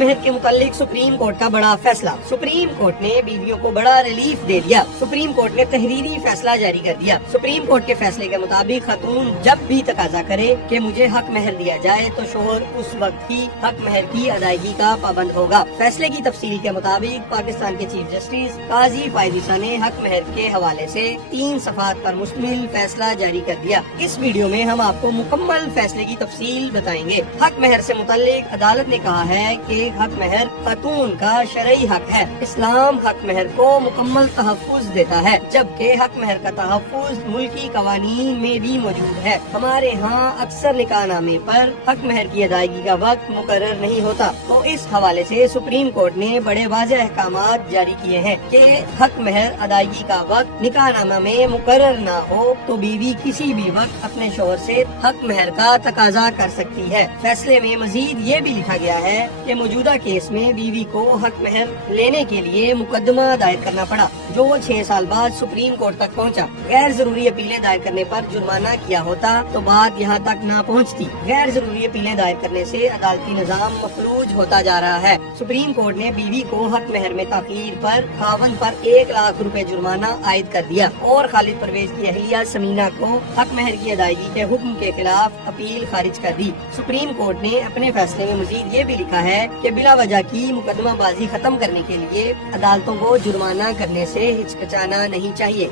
مہر کے متعلق سپریم کورٹ کا بڑا فیصلہ۔ سپریم کورٹ نے بیویوں کو بڑا ریلیف دے دیا۔ سپریم کورٹ نے تحریری فیصلہ جاری کر دیا۔ سپریم کورٹ کے فیصلے کے مطابق خاتون جب بھی تقاضا کرے کہ مجھے حق مہر دیا جائے تو شوہر اس وقت ہی حق مہر کی ادائیگی کا پابند ہوگا۔ فیصلے کی تفصیل کے مطابق پاکستان کے چیف جسٹس قاضی فائز عیسیٰ نے حق مہر کے حوالے سے 3 صفحات پر مشتمل فیصلہ جاری کر دیا۔ اس ویڈیو میں ہم آپ کو مکمل فیصلے کی تفصیل بتائیں گے۔ حق مہر سے متعلق عدالت نے کہا ہے کہ حق مہر خاتون کا شرعی حق ہے۔ اسلام حق مہر کو مکمل تحفظ دیتا ہے، جبکہ حق مہر کا تحفظ ملکی قوانین میں بھی موجود ہے۔ ہمارے ہاں اکثر نکاح نامے پر حق مہر کی ادائیگی کا وقت مقرر نہیں ہوتا، تو اس حوالے سے سپریم کورٹ نے بڑے واضح احکامات جاری کیے ہیں کہ حق مہر ادائیگی کا وقت نکاح نامہ میں مقرر نہ ہو تو بیوی کسی بھی وقت اپنے شوہر سے حق مہر کا تقاضا کر سکتی ہے۔ فیصلے میں مزید یہ بھی لکھا گیا ہے کہ موجودہ کیس میں بیوی کو حق مہر لینے کے لیے مقدمہ دائر کرنا پڑا، جو 6 سال بعد سپریم کورٹ تک پہنچا۔ غیر ضروری اپیلیں دائر کرنے پر جرمانہ کیا ہوتا تو بات یہاں تک نہ پہنچتی۔ غیر ضروری اپیلیں دائر کرنے سے عدالتی نظام مفلوج ہوتا جا رہا ہے۔ سپریم کورٹ نے بیوی کو حق مہر میں تاخیر پر خاوند پر 1 لاکھ روپے جرمانہ عائد کر دیا اور خالد پرویز کی اہلیہ سمینہ کو حق مہر کی ادائیگی کے حکم کے خلاف اپیل خارج کر دی۔ سپریم کورٹ نے اپنے فیصلے میں مزید یہ بھی لکھا ہے کہ بلا وجہ کی مقدمہ بازی ختم کرنے کے لیے عدالتوں کو جرمانہ کرنے سے ہچکچانا نہیں چاہیے۔